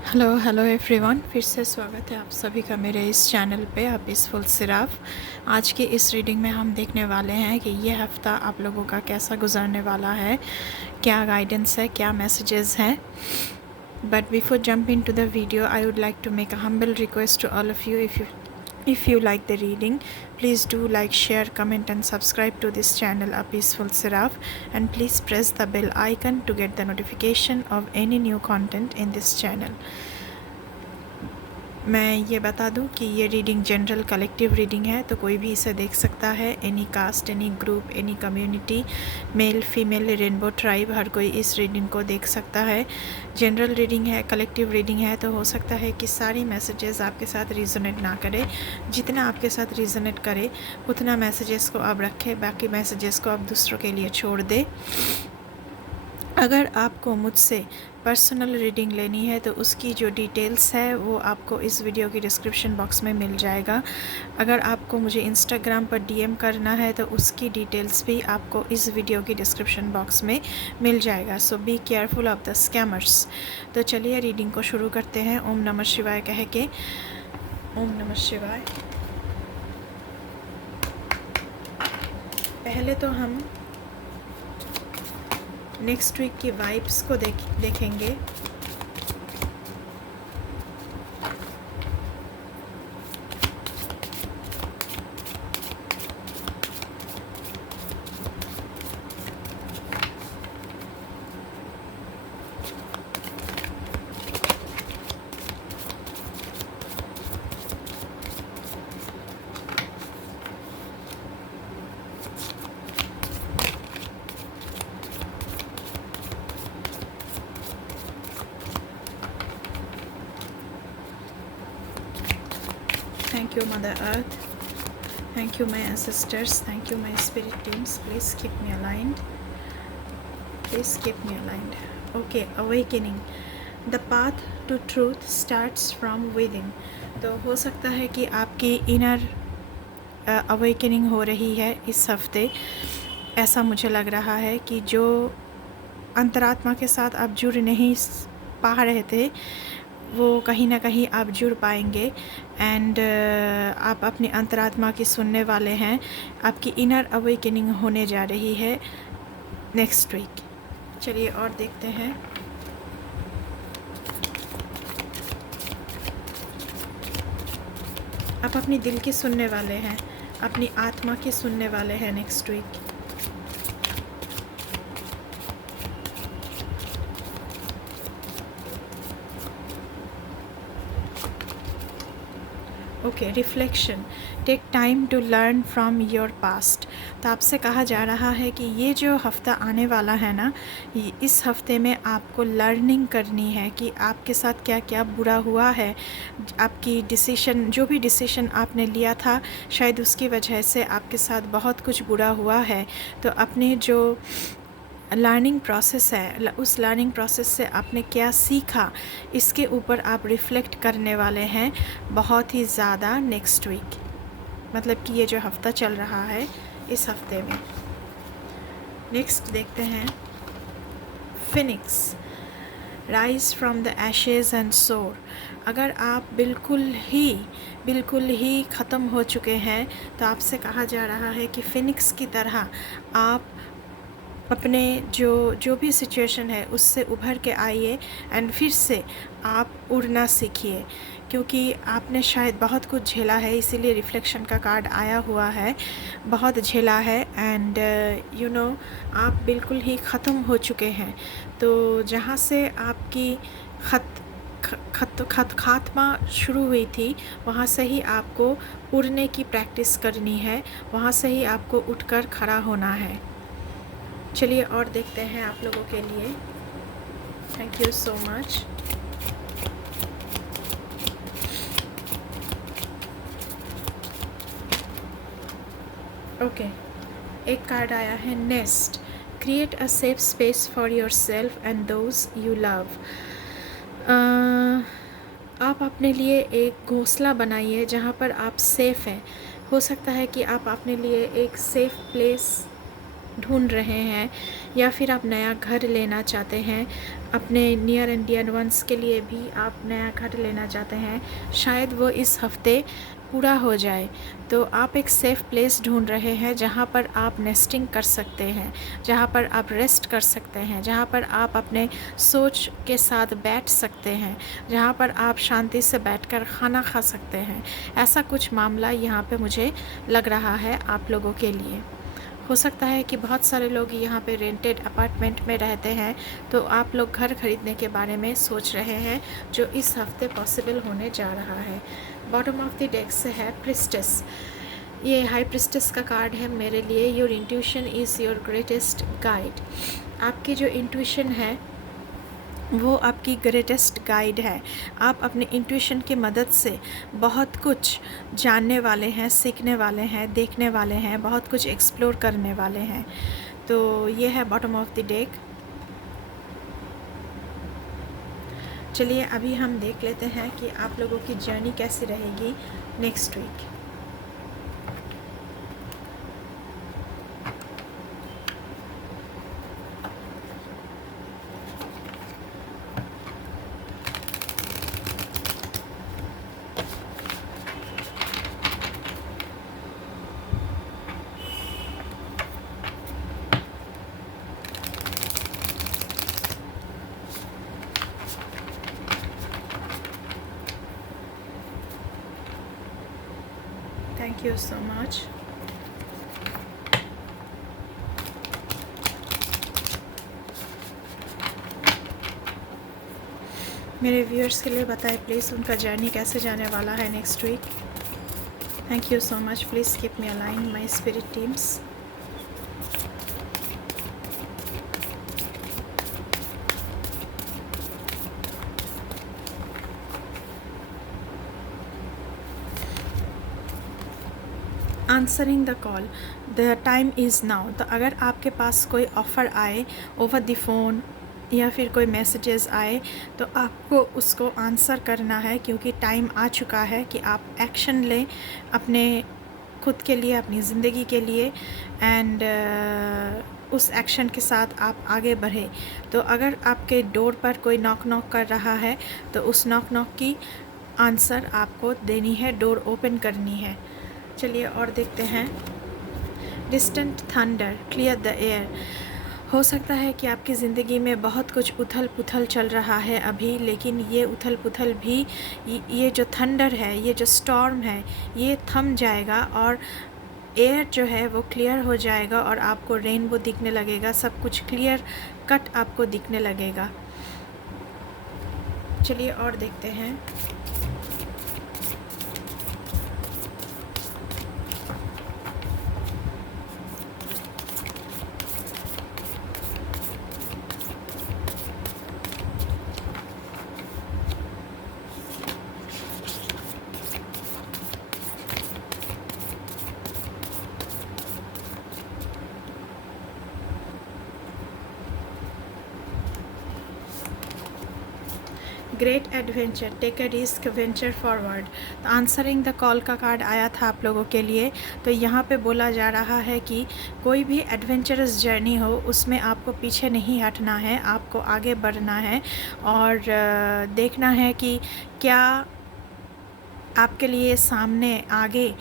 Hello hello everyone, फिर से स्वागत है आप सभी का मेरे इस चैनल पे पीसफुल सिराफ। आज की इस रीडिंग में हम देखने वाले हैं कि ये हफ़्ता आप लोगों का कैसा गुजरने वाला है, क्या गाइडेंस है, क्या मैसेजेस हैं। But before jump into the video I would like to make a humble request to all of you, if you like the reading, please do like, share, comment and subscribe to this channel A Peaceful Seraph, and please press the bell icon to get the notification of any new content in this channel. मैं ये बता दूं कि ये reading general collective reading है, तो कोई भी इसे देख सकता है। Any caste, any group, any community, male female, rainbow tribe, हर कोई इस रीडिंग को देख सकता है। जनरल रीडिंग है, कलेक्टिव रीडिंग है, तो हो सकता है कि सारी मैसेजेस आपके साथ रिजोनेट ना करे। जितना आपके साथ रिजोनेट करे उतना मैसेजेस को आप रखें, बाकी मैसेजेस को आप दूसरों के लिए छोड़ दें। अगर आपको मुझसे पर्सनल रीडिंग लेनी है तो उसकी जो डिटेल्स है वो आपको इस वीडियो की डिस्क्रिप्शन बॉक्स में मिल जाएगा। अगर आपको मुझे इंस्टाग्राम पर डीएम करना है तो उसकी डिटेल्स भी आपको इस वीडियो की डिस्क्रिप्शन बॉक्स में मिल जाएगा। So be careful of the scammers. तो चलिए रीडिंग को शुरू करते हैं। ओम नमः शिवाय कह के। ओम नमः शिवाय। पहले तो हम नेक्स्ट वीक की वाइब्स को देखेंगे। Thank you, Mother Earth. Thank you, my ancestors. Thank you, my spirit teams. Please keep me aligned. Please keep me aligned. Okay, awakening. The path to truth starts from within. तो हो सकता है कि आपकी inner awakening हो रही है इस हफ्ते। ऐसा मुझे लग रहा है कि जो अंतरात्मा के साथ आप जुड़ नहीं पा रहे थे वो कहीं ना कहीं आप जुड़ पाएंगे। एंड आप अपनी अंतरात्मा की सुनने वाले हैं। आपकी इनर अवेकनिंग होने जा रही है नेक्स्ट वीक। चलिए और देखते हैं। आप अपनी दिल की सुनने वाले हैं, अपनी आत्मा की सुनने वाले हैं next week. Okay, reflection. Take time to learn from your past. तो आपसे कहा जा रहा है कि ये जो हफ़्ता आने वाला है ना, इस हफ्ते में आपको लर्निंग करनी है कि आपके साथ क्या क्या बुरा हुआ है। आपकी डिसीशन, जो भी डिसीशन आपने लिया था, शायद उसकी वजह से आपके साथ बहुत कुछ बुरा हुआ है। तो अपने जो लर्निंग प्रोसेस है, उस लर्निंग प्रोसेस से आपने क्या सीखा, इसके ऊपर आप रिफ़्लेक्ट करने वाले हैं बहुत ही ज़्यादा नेक्स्ट वीक। मतलब कि ये जो हफ़्ता चल रहा है इस हफ्ते में। नेक्स्ट देखते हैं Phoenix. Rise from the ashes and सोर। अगर आप बिल्कुल ही ख़त्म हो चुके हैं तो आपसे कहा जा रहा है कि फिनिक्स की तरह आप अपने जो भी सिचुएशन है उससे उभर के आइए एंड फिर से आप उड़ना सीखिए। क्योंकि आपने शायद बहुत कुछ झेला है, इसीलिए रिफ्लेक्शन का कार्ड आया हुआ है। बहुत झेला है एंड यू नो आप बिल्कुल ही ख़त्म हो चुके हैं। तो जहाँ से आपकी खात्मा शुरू हुई थी वहाँ से ही आपको उड़ने की प्रैक्टिस करनी है, वहाँ से ही आपको उठकर खड़ा होना है। चलिए और देखते हैं आप लोगों के लिए। Thank you so much. Okay, एक कार्ड आया है nest. Create a safe space for your self and those you love. आप अपने लिए एक घोंसला बनाइए जहाँ पर आप सेफ़ हैं। हो सकता है कि आप अपने लिए एक सेफ़ प्लेस ढूंढ रहे हैं, या फिर आप नया घर लेना चाहते हैं, अपने नियर एंड डियर वंस के लिए भी आप नया घर लेना चाहते हैं, शायद वो इस हफ़्ते पूरा हो जाए। तो आप एक सेफ़ प्लेस ढूंढ रहे हैं जहाँ पर आप नेस्टिंग कर सकते हैं, जहाँ पर आप रेस्ट कर सकते हैं, जहाँ पर आप अपने सोच के साथ बैठ सकते हैं, जहाँ पर आप शांति से बैठकर खाना खा सकते हैं। ऐसा कुछ मामला यहाँ पे मुझे लग रहा है आप लोगों के लिए। हो सकता है कि बहुत सारे लोग यहाँ पे रेंटेड अपार्टमेंट में रहते हैं, तो आप लोग घर ख़रीदने के बारे में सोच रहे हैं, जो इस हफ़्ते पॉसिबल होने जा रहा है। बॉटम ऑफ द डेक से है प्रिस्टेस। ये हाई प्रिस्टेस का कार्ड है मेरे लिए। Your intuition is your greatest guide. आपकी जो इंट्यूशन है वो आपकी ग्रेटेस्ट गाइड है। आप अपने इंट्यूशन की मदद से बहुत कुछ जानने वाले हैं, सीखने वाले हैं, देखने वाले हैं, बहुत कुछ एक्सप्लोर करने वाले हैं। तो ये है बॉटम ऑफ द डेक। चलिए अभी हम देख लेते हैं कि आप लोगों की जर्नी कैसी रहेगी next week. Thank you so much. मेरे व्यूअर्स के लिए बताएं प्लीज़ उनका जर्नी कैसे जाने वाला है next week. Thank you so much. Please keep me align my spirit teams. Answering the call, the time is now. तो अगर आपके पास कोई ऑफ़र आए ओवर द फ़ोन या फिर कोई मैसेजेस आए, तो आपको उसको आंसर करना है, क्योंकि टाइम आ चुका है कि आप एक्शन लें अपने खुद के लिए, अपनी ज़िंदगी के लिए, एंड उस एक्शन के साथ आप आगे बढ़े। तो अगर आपके डोर पर कोई नॉक कर रहा है, तो उस नॉक की आंसर आपको देनी है, डोर ओपन करनी है। चलिए और देखते हैं। Distant thunder clear the air. हो सकता है कि आपकी ज़िंदगी में बहुत कुछ उथल पुथल चल रहा है अभी, लेकिन ये उथल पुथल भी, ये जो थंडर है, ये जो स्टॉर्म है, ये थम जाएगा और एयर जो है वो क्लियर हो जाएगा और आपको रेनबो दिखने लगेगा, सब कुछ क्लियर कट आपको दिखने लगेगा। चलिए और देखते हैं। Great adventure, take a risk, venture forward. तो आंसरिंग द कॉल का कार्ड आया था आप लोगों के लिए। तो यहाँ पे बोला जा रहा है कि कोई भी एडवेंचरस जर्नी हो, उसमें आपको पीछे नहीं हटना है, आपको आगे बढ़ना है और देखना है कि क्या आपके लिए सामने आगे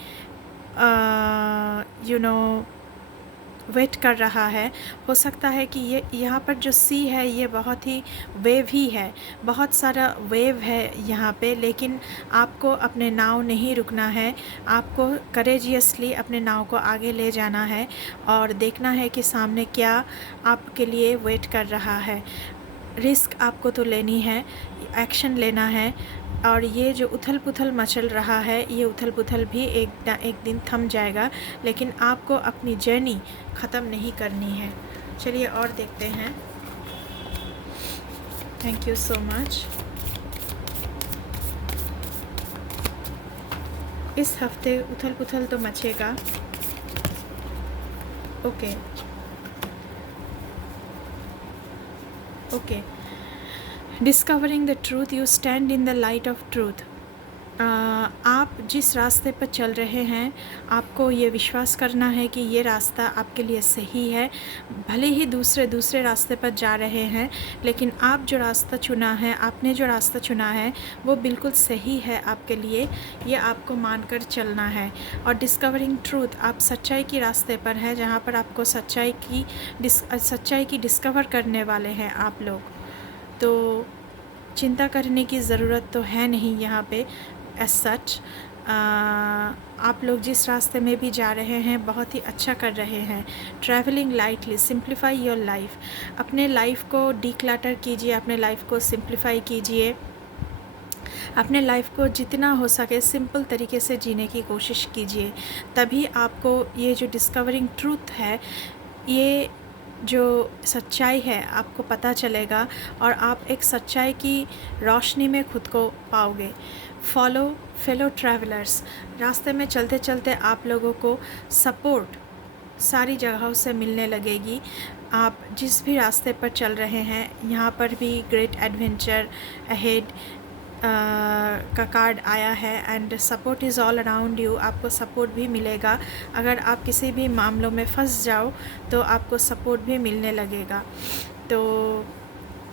वेट कर रहा है। हो सकता है कि ये यहाँ पर जो सी है ये बहुत ही वेव ही है, बहुत सारा वेव है यहाँ पे, लेकिन आपको अपने नाव नहीं रुकना है, आपको करेजियसली अपने नाव को आगे ले जाना है और देखना है कि सामने क्या आपके लिए वेट कर रहा है। रिस्क आपको तो लेनी है, एक्शन लेना है, और ये जो उथल पुथल मचल रहा है, ये उथल पुथल भी एक दिन थम जाएगा, लेकिन आपको अपनी जर्नी ख़त्म नहीं करनी है। चलिए और देखते हैं। Thank you so much. इस हफ्ते उथल पुथल तो मचेगा। Okay okay. Discovering the truth, you stand in the light of truth. आप जिस रास्ते पर चल रहे हैं, आपको ये विश्वास करना है कि ये रास्ता आपके लिए सही है। भले ही दूसरे रास्ते पर जा रहे हैं, लेकिन आप जो रास्ता चुना है, आपने जो रास्ता चुना है, वो बिल्कुल सही है आपके लिए। ये आपको मानकर चलना है। और डिस्कवरिंग ट्रूथ, आप सच्चाई के रास्ते पर हैं, जहाँ पर आपको सच्चाई की डिस्कवर करने वाले हैं आप लोग। तो चिंता करने की ज़रूरत तो है नहीं यहाँ पे एज सच। आप लोग जिस रास्ते में भी जा रहे हैं बहुत ही अच्छा कर रहे हैं। Travelling lightly, simplify your life. अपने लाइफ को डिक्लटर कीजिए, अपने लाइफ को सिंप्लीफाई कीजिए, अपने लाइफ को जितना हो सके सिंपल तरीके से जीने की कोशिश कीजिए। तभी आपको ये जो डिस्कवरिंग ट्रूथ है, ये जो सच्चाई है, आपको पता चलेगा और आप एक सच्चाई की रोशनी में खुद को पाओगे। Follow fellow travellers. रास्ते में चलते चलते आप लोगों को सपोर्ट सारी जगहों से मिलने लगेगी। आप जिस भी रास्ते पर चल रहे हैं, यहाँ पर भी ग्रेट एडवेंचर अहेड का कार्ड आया है and support is all around you. आपको सपोर्ट भी मिलेगा। अगर आप किसी भी मामलों में फंस जाओ तो आपको सपोर्ट भी मिलने लगेगा। तो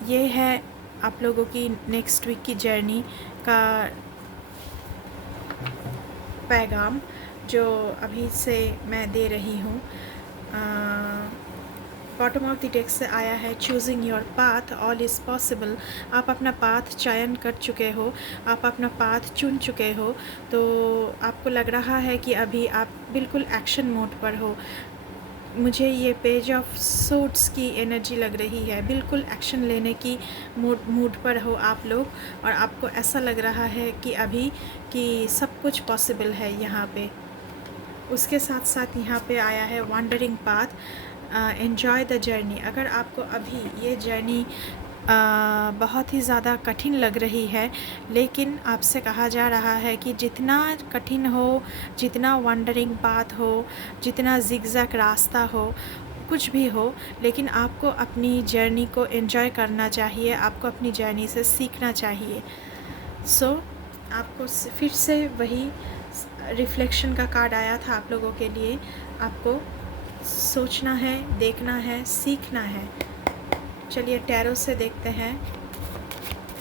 ये है आप लोगों की नेक्स्ट वीक की जर्नी का पैगाम जो अभी से मैं दे रही हूँ। बॉटम ऑफ द डेक से आया है choosing your path, all is possible. आप अपना पाथ चयन कर चुके हो, आप अपना पाथ चुन चुके हो, तो आपको लग रहा है कि अभी आप बिल्कुल एक्शन मोड पर हो। मुझे ये पेज ऑफ सूट्स की एनर्जी लग रही है। बिल्कुल एक्शन लेने की मूड पर हो आप लोग, और आपको ऐसा लग रहा है कि अभी कि सब कुछ पॉसिबल है यहाँ पे। उसके साथ साथ यहाँ पे आया है wondering path, enjoy the journey. अगर आपको अभी ये जर्नी बहुत ही ज़्यादा कठिन लग रही है, लेकिन आपसे कहा जा रहा है कि जितना कठिन हो, जितना वंडरिंग पाथ हो, जितना जिगजैग रास्ता हो, कुछ भी हो, लेकिन आपको अपनी जर्नी को एंजॉय करना चाहिए, आपको अपनी जर्नी से सीखना चाहिए। सो आपको फिर से वही रिफ्लेक्शन का कार्ड आया था आप लोगों के लिए। आपको सोचना है, देखना है, सीखना है। चलिए टैरो से देखते हैं।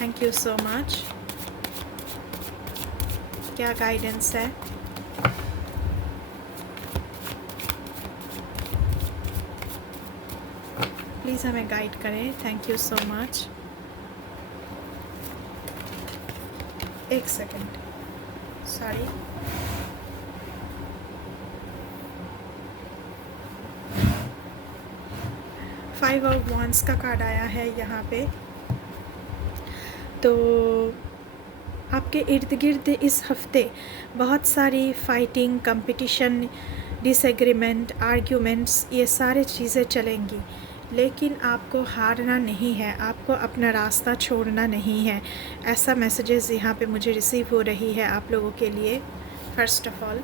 Thank you so much. क्या गाइडेंस है? प्लीज़ हमें गाइड करें। Thank you so much. एक second, sorry. Five of wands का कार्ड आया है यहाँ पे। तो आपके इर्द गिर्द इस हफ्ते बहुत सारी फाइटिंग, कंपटीशन, डिसएग्रीमेंट, आर्ग्यूमेंट्स, ये सारे चीज़ें चलेंगी, लेकिन आपको हारना नहीं है, आपको अपना रास्ता छोड़ना नहीं है। ऐसा मैसेजेस यहाँ पे मुझे रिसीव हो रही है आप लोगों के लिए। First of all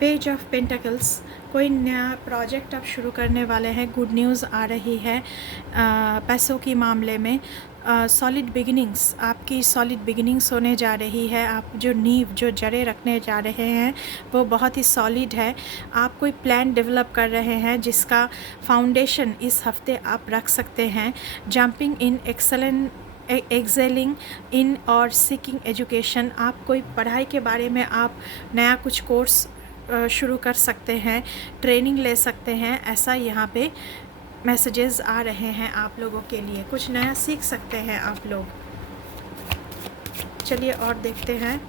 page of pentacles. कोई नया प्रोजेक्ट आप शुरू करने वाले हैं, गुड न्यूज़ आ रही है पैसों के मामले में। सॉलिड बिगिनिंग्स, आपकी सॉलिड बिगिनिंग्स होने जा रही है। आप जो नींव, जो जड़ें रखने जा रहे हैं, वो बहुत ही सॉलिड है। आप कोई प्लान डेवलप कर रहे हैं जिसका फाउंडेशन इस हफ्ते आप रख सकते हैं। जंपिंग इन एक्सेलिंग इन और सीकिंग एजुकेशन। आप कोई पढ़ाई के बारे में आप नया कुछ कोर्स शुरू कर सकते हैं, ट्रेनिंग ले सकते हैं। ऐसा यहाँ पे मैसेजेस आ रहे हैं आप लोगों के लिए। कुछ नया सीख सकते हैं आप लोग। चलिए और देखते हैं।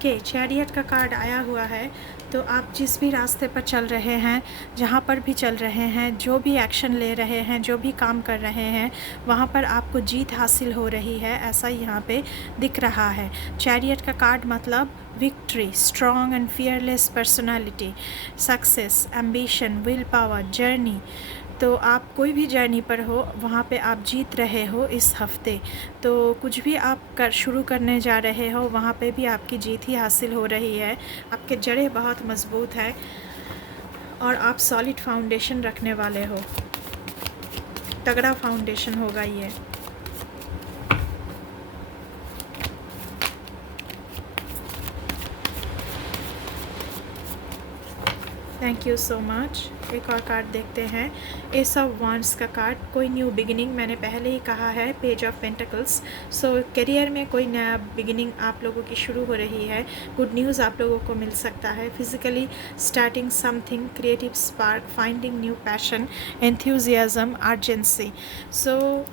ओके, चैरियट का कार्ड आया हुआ है। तो आप जिस भी रास्ते पर चल रहे हैं, जहाँ पर भी चल रहे हैं, जो भी एक्शन ले रहे हैं, जो भी काम कर रहे हैं, वहाँ पर आपको जीत हासिल हो रही है, ऐसा यहाँ पे दिख रहा है। चैरियट का कार्ड मतलब victory, strong and fearless personality, success, ambition, will power, journey. तो आप कोई भी जर्नी पर हो, वहाँ पे आप जीत रहे हो इस हफ़्ते। तो कुछ भी आप शुरू करने जा रहे हो, वहाँ पे भी आपकी जीत ही हासिल हो रही है। आपके जड़ें बहुत मज़बूत हैं और आप सॉलिड फाउंडेशन रखने वाले हो। तगड़ा फाउंडेशन होगा ये। Thank you so much. एक और कार्ड देखते हैं, एस ऑफ वांड्स का कार्ड। कोई न्यू बिगिनिंग, मैंने पहले ही कहा है, page of pentacles. So career में कोई नया बिगिनिंग आप लोगों की शुरू हो रही है। गुड न्यूज़ आप लोगों को मिल सकता है। Physically starting something, creative spark, finding new passion, enthusiasm, urgency. सो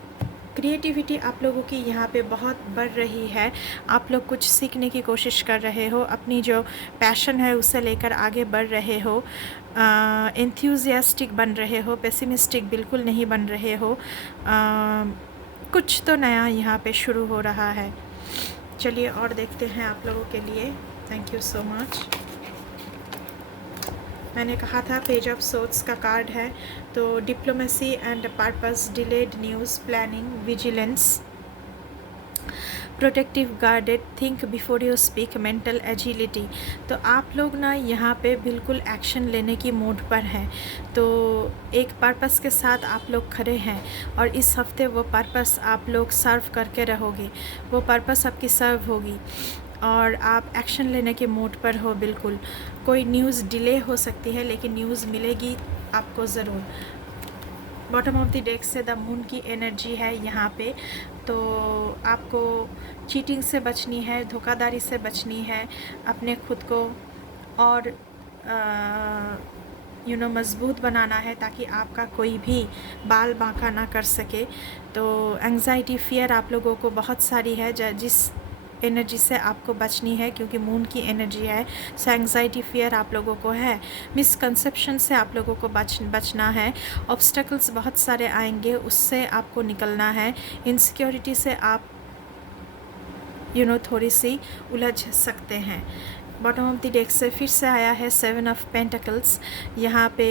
क्रिएटिविटी आप लोगों की यहाँ पे बहुत बढ़ रही है। आप लोग कुछ सीखने की कोशिश कर रहे हो, अपनी जो पैशन है उसे लेकर आगे बढ़ रहे हो। एंथुजियास्टिक बन रहे हो, पेसिमिस्टिक बिल्कुल नहीं बन रहे हो। कुछ तो नया यहाँ पे शुरू हो रहा है। चलिए और देखते हैं आप लोगों के लिए। Thank you so much. मैंने कहा था पेज ऑफ सोर्ड्स का कार्ड है। तो diplomacy and purpose, delayed news, planning, vigilance, protective guarded, think before you speak, mental agility. तो आप लोग ना यहाँ पे बिल्कुल एक्शन लेने की मोड पर हैं। तो एक पर्पस के साथ आप लोग खड़े हैं और इस हफ्ते वो पर्पस आप लोग सर्व करके रहोगे। वो पर्पस आपकी सर्व होगी और आप एक्शन लेने के मोड पर हो बिल्कुल। कोई न्यूज़ डिले हो सकती है लेकिन न्यूज़ मिलेगी आपको ज़रूर। बॉटम ऑफ द डेक से द मून की एनर्जी है यहाँ पे। तो आपको चीटिंग से बचनी है, धोखाधड़ी से बचनी है, अपने खुद को और मज़बूत बनाना है ताकि आपका कोई भी बाल बांका ना कर सके। तो एंग्जाइटी, फियर आप लोगों को बहुत सारी है, जिस एनर्जी से आपको बचनी है क्योंकि मून की एनर्जी है। सो एंग्जाइटी, फियर आप लोगों को है। मिसकंसेप्शन से आप लोगों को बचना है। ऑब्स्टेकल्स बहुत सारे आएंगे, उससे आपको निकलना है। इनसिक्योरिटी से आप थोड़ी सी उलझ सकते हैं। बॉटम ऑफ द डेक से फिर से आया है 7 ऑफ पेंटिकल्स। यहाँ पे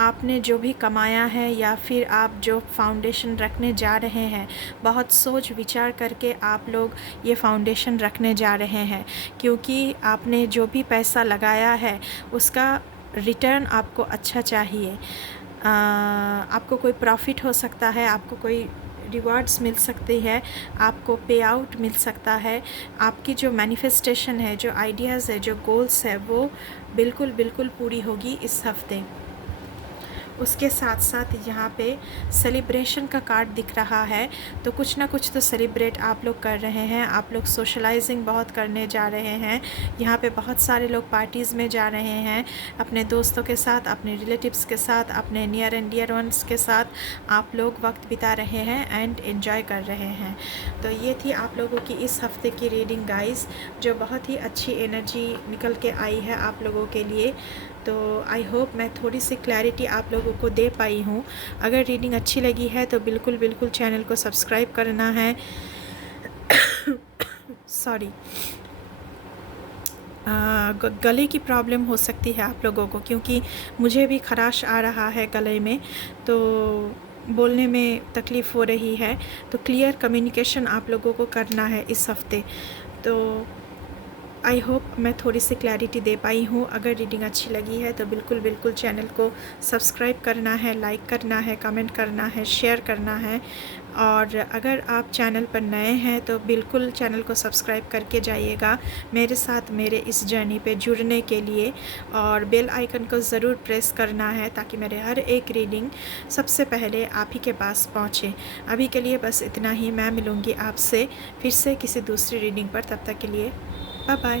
आपने जो भी कमाया है या फिर आप जो फाउंडेशन रखने जा रहे हैं, बहुत सोच विचार करके आप लोग ये फाउंडेशन रखने जा रहे हैं क्योंकि आपने जो भी पैसा लगाया है उसका रिटर्न आपको अच्छा चाहिए। आपको कोई प्रॉफिट हो सकता है, आपको कोई रिवार्ड्स मिल सकती है, आपको पे आउट मिल सकता है। आपकी जो मैनिफेस्टेशन है, जो आइडियाज़ है, जो गोल्स है, वो बिल्कुल बिल्कुल पूरी होगी इस हफ्ते। उसके साथ साथ यहाँ पे सेलिब्रेशन का कार्ड दिख रहा है। तो कुछ ना कुछ तो सेलिब्रेट आप लोग कर रहे हैं। आप लोग सोशलाइजिंग बहुत करने जा रहे हैं। यहाँ पे बहुत सारे लोग पार्टीज़ में जा रहे हैं, अपने दोस्तों के साथ, अपने रिलेटिव्स के साथ, अपने नियर एंड डियर वंस के साथ आप लोग वक्त बिता रहे हैं एंड एंजॉय कर रहे हैं। तो ये थी आप लोगों की इस हफ्ते की रीडिंग गाइस, जो बहुत ही अच्छी एनर्जी निकल के आई है आप लोगों के लिए। तो आई होप मैं थोड़ी सी क्लैरिटी आप लोगों को दे पाई हूँ। अगर रीडिंग अच्छी लगी है तो बिल्कुल बिल्कुल चैनल को सब्सक्राइब करना है। सॉरी, गले की प्रॉब्लम हो सकती है आप लोगों को क्योंकि मुझे भी खराश आ रहा है गले में, तो बोलने में तकलीफ़ हो रही है। तो क्लियर कम्युनिकेशन आप लोगों को करना है इस हफ्ते। तो आई होप मैं थोड़ी सी क्लैरिटी दे पाई हूँ। अगर रीडिंग अच्छी लगी है तो बिल्कुल बिल्कुल चैनल को सब्सक्राइब करना है, लाइक करना है, कमेंट करना है, शेयर करना है। और अगर आप चैनल पर नए हैं तो बिल्कुल चैनल को सब्सक्राइब करके जाइएगा मेरे साथ मेरे इस जर्नी पे जुड़ने के लिए। और बेल आइकन को ज़रूर प्रेस करना है ताकि मेरे हर एक रीडिंग सबसे पहले आप ही के पास पहुँचे। अभी के लिए बस इतना ही। मैं मिलूँगी आपसे फिर से किसी दूसरी रीडिंग पर। तब तक के लिए बाय बाय।